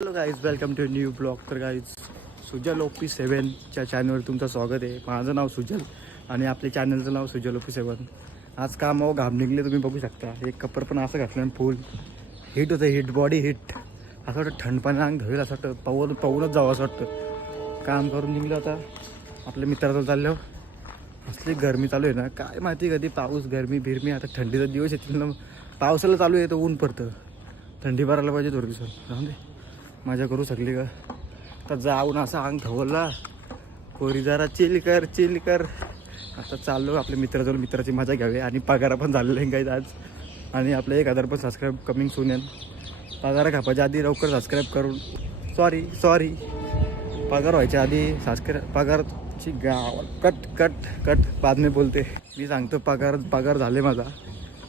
Hello guys, welcome to new blog. तर guys, Sujal OP7च्या चॅनलवर तुमचं स्वागत आहे. माझं नाव सुजल आणि आपल्या चॅनलचं नाव सुजल OP7. आज कामावर घाम निघले, तुम्ही बघू शकता. एक कपर पण असं घातलं, फुल हिट होतं, हिट बॉडी हिट. असं वाटतं थंड पाणी अंग धवेल, असं वाटतं पाहूनच जावं असं वाटतं. काम करून निघलं आता आपल्या मित्राचं चाललं. असली गरमी चालू आहे ना, काय माहिती कधी पाऊस गरमी बिरमी. आता थंडीचा दिवस येतील ना, पावसाला चालू आहे तर ऊन पडतं. थंडी भरायला पाहिजे थोडी दिवसात. राहून दे, मजा करू शकली का. आता जाऊन असं अंग धवला, पोरी जरा चिल कर. आता चाललो आपल्या मित्राजवळ, मित्राची मजा घ्यावी. आणि पगार पण झालेला आहे काही आज. आणि आपलं 1000 पण सबस्क्राईब कमिंग सून आहे. पगार खापायच्या आधी लवकर सबस्क्राईब करून सॉरी पगार व्हायच्या आधी सबस्क्राईब. पगारची गाव कट बाद में बोलते. मी सांगतो पगार झाले माझा.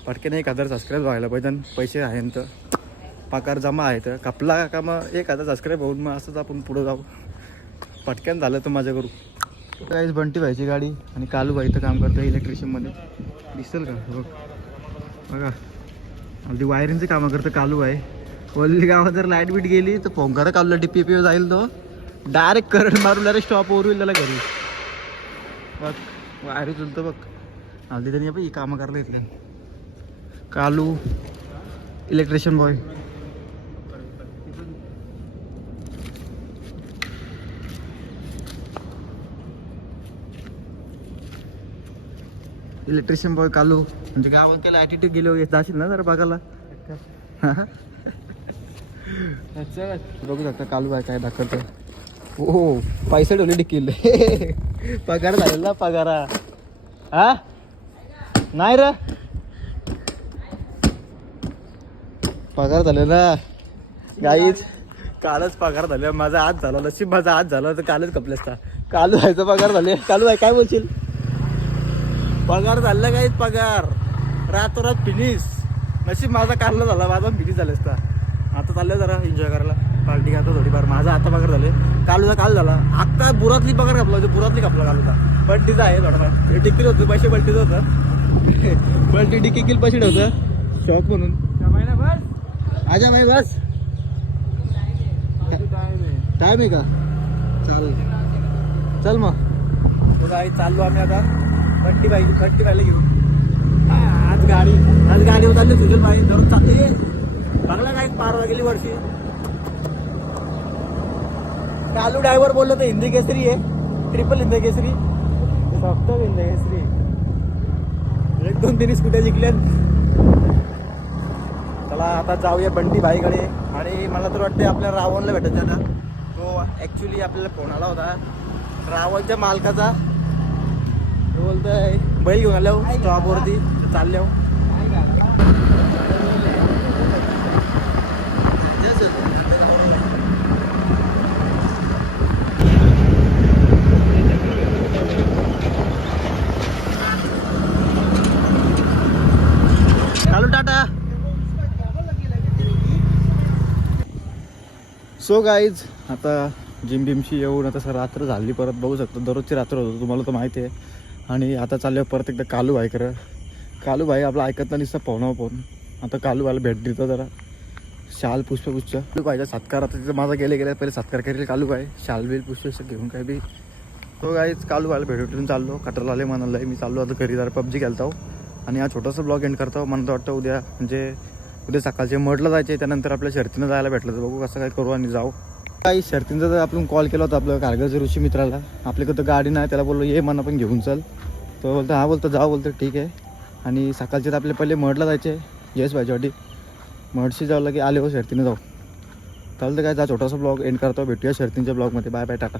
पटकन 1000 सबस्क्राईब व्हायला पाहिजे. आणि पैसे आहे तर पगार जमा आहे तर कपला का मग 1000 सबस्क्राईब होऊन मग असंच आपण पुढं जाऊ. पटकन झालं तर मजा करू. काहीच बंटी व्हायची गाडी. आणि कालूबाई इथं काम करतं इलेक्ट्रिशियनमध्ये. दिसेल का बघ, बघा अगदी वायरिंगचे कामं करतं कालूबाई. वल्ली गावात जर लाईट बीट गेली तर फोंकारा कालूला DP जाईल, तो डायरेक्ट करंट मारून डायरेक्ट स्टॉपवर होईल त्याला घरी. बघ वायर चुलतं बघ. हल्दी त्यांनी बाई कामं करायला येत. कालू इलेक्ट्रिशियन बॉय. इलेक्ट्रिशियन बॉय कालू. म्हणजे गावात त्याला ॲटिट्यूड गेले जाशील ना जरा बघायला. बघू शकता कालू आहे काय दाखवतं. हो पैसे ठेवले डिकील. पगार झालेला पगारा. हा नाही र, पगार झालेला गाईच. कालच पगार झाला माझा. आज झाला नशीब माझा. आज झाला तर कालच कपले असता. कालू व्हायचा पगार झाले. कालू आहे काय बोलशील. पगार झाला काहीच पगार रातोरात फिनिश. नशीब माझा काढला झाला. माझा फिनिश झाला असता. आता चाललं जरा एन्जॉय करायला. पार्टी खातो थोडीफार. माझा आता पगार झाले. कालूचा काल झाला. आता बुरातली पगार कापला होती. बुरातली कापला कालूचा. बल्टीचा आहे थोडाफार. डिकील होतं पैसे. बल्टीचं होतं. बल्टी डिकील पैसे ठेवतं शॉक म्हणून. आजा भाई बस. टाइम आहे का. चल मग चाललो आम्ही आता बंटी बाईला घेऊन. आज गाडीवर चालली सुजल बाई. धरून चालते बघला काय पारवा गेली वर्षी. कालू ड्रायव्हर बोललो तर हिंदी केसरी आहे. ट्रिपल हिंदी केसरी. फक्त हिंदी केसरी. 1-2 स्कूट्या जिंकल्यात. चला आता जाऊया बंटी भाईकडे. आणि मला तर वाटते आपल्या रावणला भेटायचं ना. तो ॲक्च्युली आपल्याला फोन आला होता रावणच्या मालकाचा. बोलतोय बैल घेऊन आलो स्टॉपवरती चाललो. चालू टाटा. सो गाईज, आता जिम बिमशी येऊन आता रात्र झाली. परत बघू शकतो दररोजची रात्र होतो तुम्हाला तर माहिती आहे. आणि आता चाललं परत एकदा कालू भाईकडं. कालू भाई आपला ऐकत नाही नुसतं फोन. आता कालू भाईला भेट देतो जरा. शाल पुष्पगुच्छ कालू भाईचा सत्कार. आता तिथं माझा गेले पहिले सत्कार करेल कालू भाई. शाल बिल पुष्प घेऊन काय बी. तो गाईज कालू भाईला भेटून चाललो. कटरला आले म्हणाला. मी चाललो आता घरी जरा PUBG खेळतो. आणि हा छोटासा ब्लॉग एंड करतो. मला तर वाटतं उद्या सकाळचे मडला जायचे. त्यानंतर आपल्या शर्तीनं जायला भेटलं तर बघू कसं काय करू आणि जाऊ. काही शर्तींचा तर आपण कॉल केला होता आपलं कारगरच्या ऋषी मित्राला. आपल्याकडं गाडी नाही. त्याला बोललो ये मला पण घेऊन चल. तो बोलतो हा बोलतो जाऊ. बोलतो ठीक आहे. आणि सकाळचे तर आपले पहिले मडला जायचे. येस भाईच्यावाटी मडशी जावं की आले हो शर्तीनं जाऊ. चालतं काय जा छोटासा ब्लॉग एंड करतो. भेटूया शर्तींच्या ब्लॉगमध्ये. Bye bye Tata.